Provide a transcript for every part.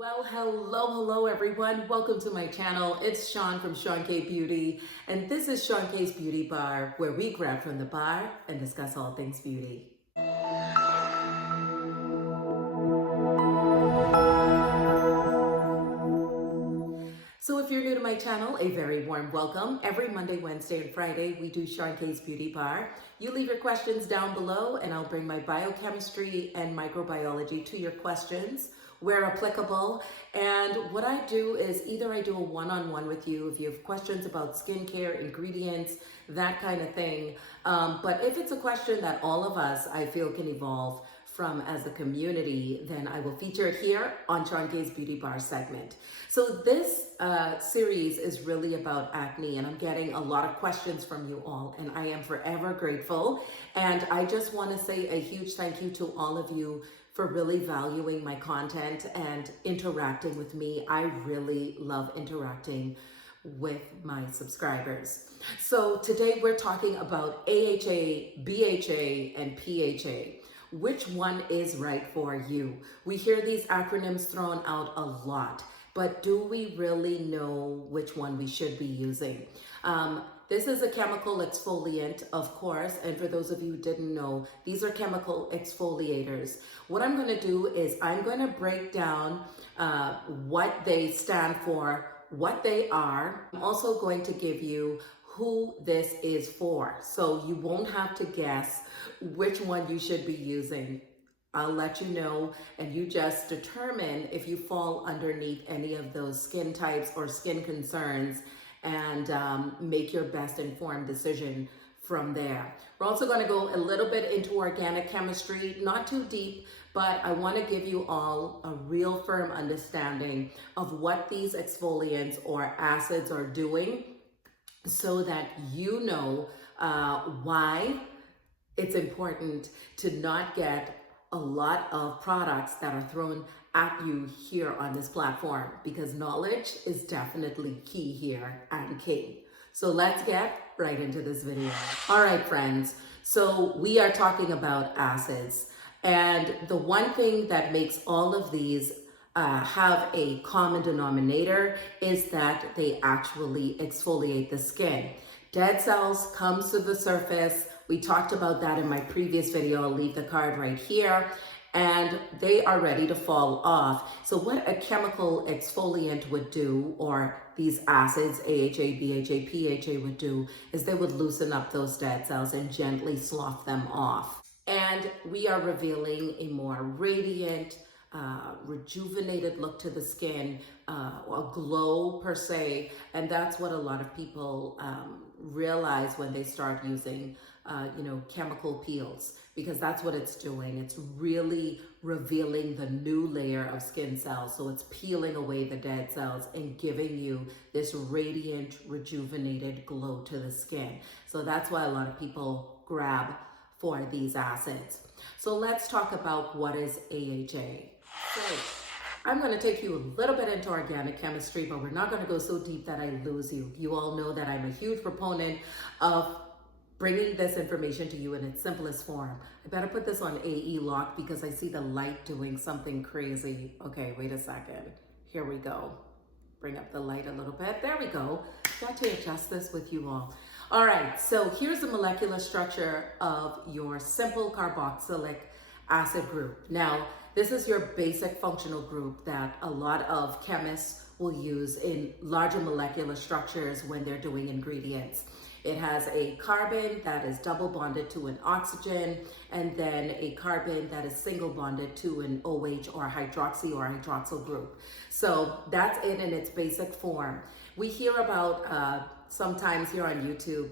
Well, hello everyone. Welcome to my channel. It's Sean from Seankbeauty, and this is Seank's Beauty Bar, where we grab from the bar and discuss all things beauty. So if you're new to my channel, a very warm welcome. Every Monday, Wednesday, and Friday, we do Seank's Beauty Bar. You leave your questions down below, and I'll bring my biochemistry and microbiology to your questions where applicable. And what I do is either I do a one-on-one with you if you have questions about skincare, ingredients, that kind of thing. But if it's a question that all of us, I feel, can evolve from as a community, then I will feature it here on Seank's Beauty Bar segment. So this series is really about acne, and I'm getting a lot of questions from you all, and I am forever grateful. And I just want to say a huge thank you to all of you for really valuing my content and interacting with me. I really love interacting with my subscribers. So today we're talking about AHA, BHA, and PHA. Which one is right for you? We hear these acronyms thrown out a lot, but do we really know which one we should be using? This is a chemical exfoliant, of course, and for those of you who didn't know, these are chemical exfoliators. What I'm going to do is I'm going to break down what they stand for, what they are. I'm also going to give you who this is for, so you won't have to guess which one you should be using. I'll let you know, and you just determine if you fall underneath any of those skin types or skin concerns, and make your best informed decision from there. We're also going to go a little bit into organic chemistry, not too deep, but I want to give you all a real firm understanding of what these exfoliants or acids are doing, so that you know why it's important to not get a lot of products that are thrown at you here on this platform, because knowledge is definitely key here and king. So let's get right into this video. All right, friends. So we are talking about acids, and the one thing that makes all of these have a common denominator is that they actually exfoliate the skin. Dead cells comes to the surface. We talked about that in my previous video. I'll leave the card right here. And they are ready to fall off. So what a chemical exfoliant would do, or these acids, AHA, BHA, PHA, would do, is they would loosen up those dead cells and gently slough them off. And we are revealing a more radiant, rejuvenated look to the skin, a glow per se. And that's what a lot of people realize when they start using chemical peels, because that's what it's doing. It's really revealing the new layer of skin cells. So it's peeling away the dead cells and giving you this radiant, rejuvenated glow to the skin. So that's why a lot of people grab for these acids. So let's talk about what is AHA. So I'm going to take you a little bit into organic chemistry, but we're not going to go so deep that I lose you. You all know that I'm a huge proponent of bringing this information to you in its simplest form. I better put this on AE lock because I see the light doing something crazy. Okay, wait a second. Here we go. Bring up the light a little bit. There we go. Got to adjust this with you all. All right, so here's the molecular structure of your simple carboxylic acid group. Now, this is your basic functional group that a lot of chemists will use in larger molecular structures when they're doing ingredients. It has a carbon that is double bonded to an oxygen, and then a carbon that is single bonded to an OH or hydroxy or hydroxyl group. So that's it in its basic form. We hear about sometimes here on YouTube,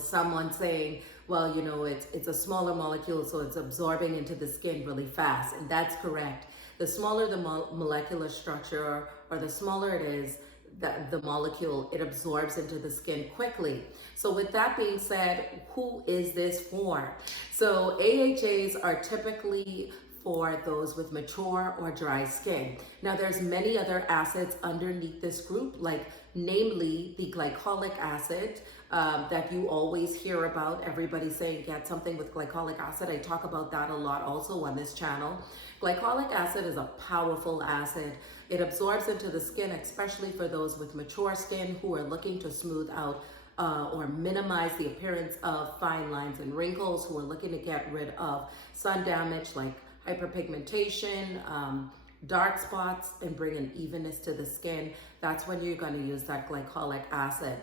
someone saying, well, it's a smaller molecule, so it's absorbing into the skin really fast. And that's correct. The smaller the molecular structure, or the smaller it is, the molecule, it absorbs into the skin quickly. So with that being said, who is this for? So AHAs are typically for those with mature or dry skin. Now there's many other acids underneath this group, like namely the glycolic acid that you always hear about. Everybody saying get something with glycolic acid. I talk about that a lot also on this channel. Glycolic acid is a powerful acid. It absorbs into the skin, especially for those with mature skin who are looking to smooth out or minimize the appearance of fine lines and wrinkles, who are looking to get rid of sun damage like hyperpigmentation, dark spots, and bring an evenness to the skin. That's when you're going to use that glycolic acid.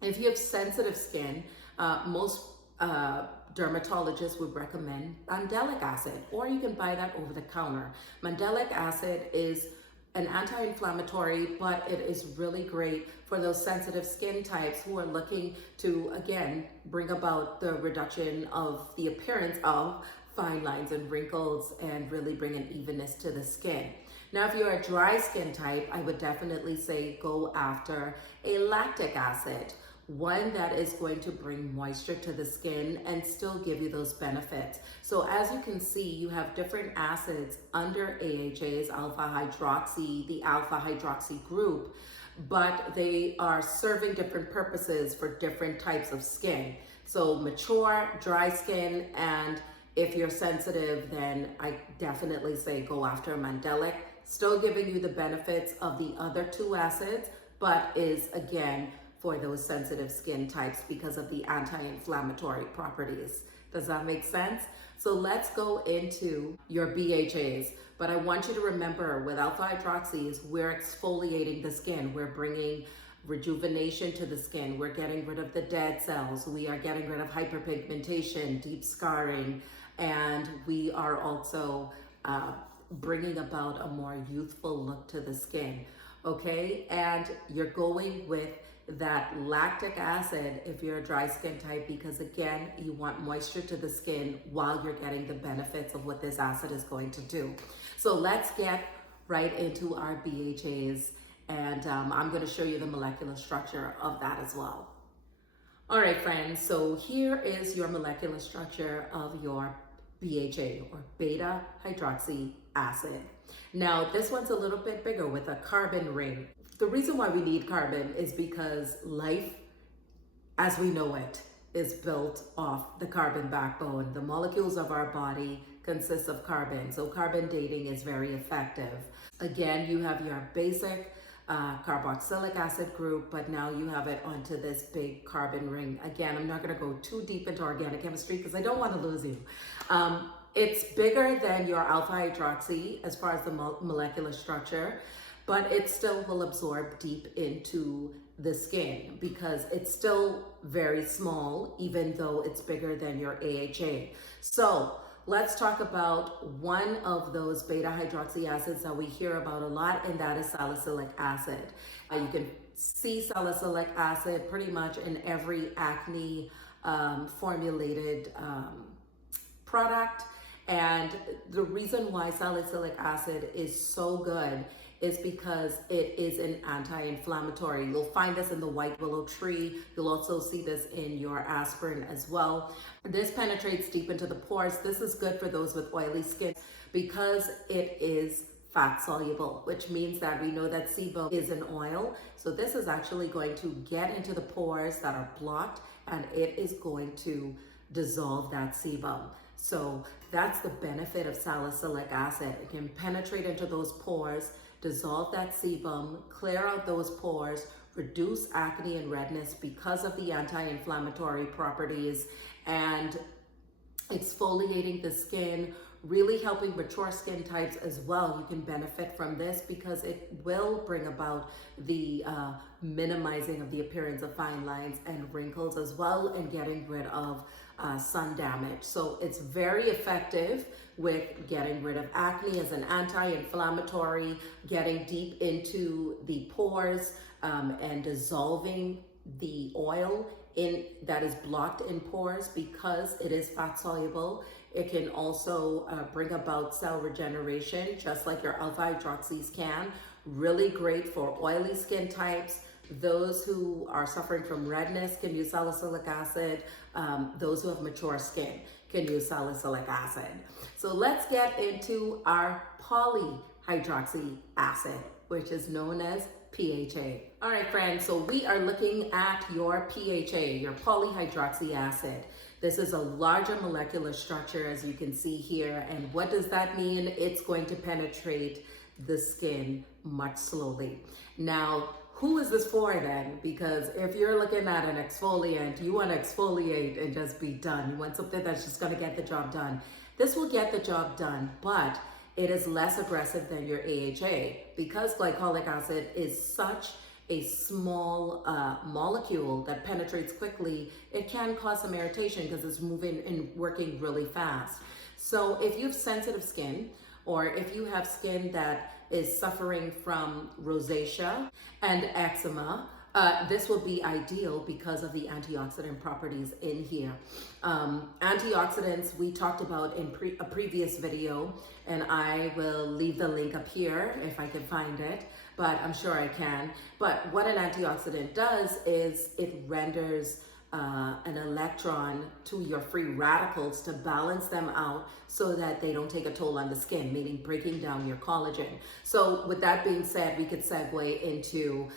If you have sensitive skin, most dermatologists would recommend mandelic acid, or you can buy that over the counter. Mandelic acid is an anti-inflammatory, but it is really great for those sensitive skin types who are looking to, again, bring about the reduction of the appearance of fine lines and wrinkles and really bring an evenness to the skin. Now, if you're a dry skin type, I would definitely say go after a lactic acid, one that is going to bring moisture to the skin and still give you those benefits. So as you can see, you have different acids under AHA's alpha hydroxy, the alpha hydroxy group, but they are serving different purposes for different types of skin. So mature, dry skin, and if you're sensitive, then I definitely say go after mandelic, still giving you the benefits of the other two acids, but is again for those sensitive skin types because of the anti-inflammatory properties. Does that make sense? So let's go into your BHAs. But I want you to remember with alpha hydroxys, we're exfoliating the skin. We're bringing rejuvenation to the skin. We're getting rid of the dead cells. We are getting rid of hyperpigmentation, deep scarring, and we are also bringing about a more youthful look to the skin. Okay, and you're going with that lactic acid if you're a dry skin type, because again, you want moisture to the skin while you're getting the benefits of what this acid is going to do. So let's get right into our BHAs, and I'm going to show you the molecular structure of that as well. All right, friends, so here is your molecular structure of your BHA, or beta hydroxy acid. Now, this one's a little bit bigger with a carbon ring. The reason why we need carbon is because life, as we know it, is built off the carbon backbone. The molecules of our body consist of carbon, so carbon dating is very effective. Again, you have your basic carboxylic acid group, but now you have it onto this big carbon ring. Again, I'm not going to go too deep into organic chemistry because I don't want to lose you. It's bigger than your alpha hydroxy as far as the molecular structure, but it still will absorb deep into the skin because it's still very small, even though it's bigger than your AHA. So let's talk about one of those beta hydroxy acids that we hear about a lot, and that is salicylic acid. You can see salicylic acid pretty much in every Acne formulated product. And the reason why salicylic acid is so good is because it is an anti-inflammatory. You'll find this in the white willow tree. You'll also see this in your aspirin as well. This penetrates deep into the pores. This is good for those with oily skin because it is fat soluble, which means that we know that sebum is an oil. So this is actually going to get into the pores that are blocked, and it is going to dissolve that sebum. So that's the benefit of salicylic acid. It can penetrate into those pores, dissolve that sebum, clear out those pores, reduce acne and redness because of the anti-inflammatory properties, and exfoliating the skin, really helping mature skin types as well. You can benefit from this because it will bring about the minimizing of the appearance of fine lines and wrinkles as well, and getting rid of sun damage. So it's very effective with getting rid of acne as an anti-inflammatory, getting deep into the pores and dissolving the oil that is blocked in pores because it is fat soluble. It can also bring about cell regeneration, just like your alpha hydroxys can. Really great for oily skin types. Those who are suffering from redness can use salicylic acid. Those who have mature skin can use salicylic acid. So let's get into our polyhydroxy acid, which is known as PHA. All right, friends, so we are looking at your PHA, your polyhydroxy acid. This is a larger molecular structure, as you can see here. And what does that mean? It's going to penetrate the skin much slowly. Now, who is this for then? Because if you're looking at an exfoliant, you want to exfoliate and just be done. You want something that's just going to get the job done. This will get the job done, but it is less aggressive than your AHA. Because glycolic acid is such a small molecule that penetrates quickly, it can cause some irritation because it's moving and working really fast. So if you have sensitive skin, or if you have skin that is suffering from rosacea and eczema, this will be ideal because of the antioxidant properties in here. Antioxidants we talked about in a previous video, and I will leave the link up here if I can find it, but I'm sure I can. But what an antioxidant does is it renders an electron to your free radicals to balance them out so that they don't take a toll on the skin, meaning breaking down your collagen. So with that being said, we could segue into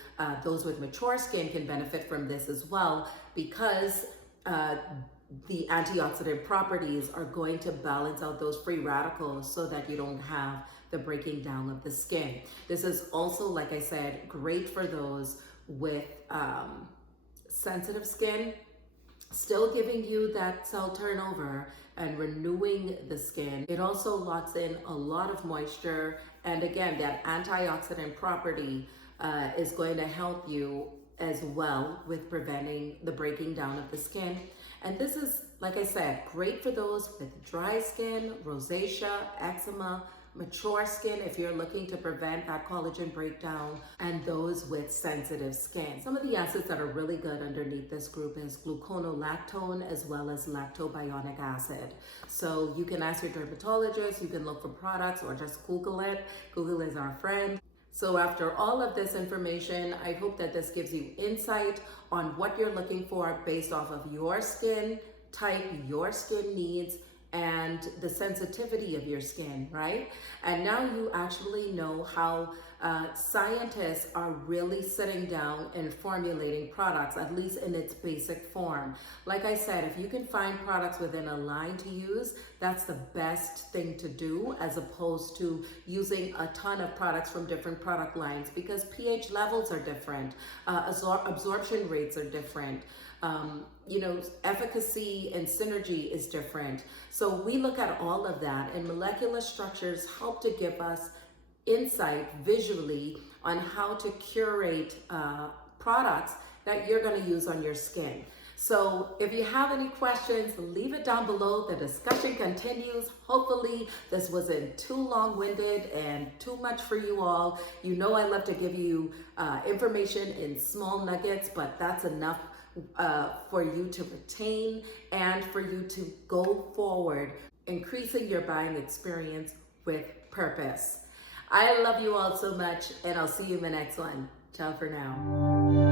those with mature skin can benefit from this as well, because the antioxidant properties are going to balance out those free radicals so that you don't have the breaking down of the skin. This is also, like I said, great for those with sensitive skin, still giving you that cell turnover and renewing the skin. It also locks in a lot of moisture, and again, that antioxidant property is going to help you as well with preventing the breaking down of the skin. And this is, like I said, great for those with dry skin, rosacea, eczema, mature skin if you're looking to prevent that collagen breakdown, and those with sensitive skin. Some of the acids that are really good underneath this group is gluconolactone as well as lactobionic acid. So you can ask your dermatologist, you can look for products, or just Google it. Google is our friend. So after all of this information, I hope that this gives you insight on what you're looking for based off of your skin type, your skin needs, and the sensitivity of your skin, right? And now you actually know how scientists are really sitting down and formulating products, at least in its basic form. Like I said, if you can find products within a line to use, that's the best thing to do, as opposed to using a ton of products from different product lines, because pH levels are different, absorption rates are different. Efficacy and synergy is different. So we look at all of that, and molecular structures help to give us insight visually on how to curate products that you're going to use on your skin. So if you have any questions, leave it down below. The discussion continues. Hopefully this wasn't too long-winded and too much for you all. You know I love to give you information in small nuggets, but that's enough for you to retain and for you to go forward, increasing your buying experience with purpose. I love you all so much, and I'll see you in the next one. Ciao for now.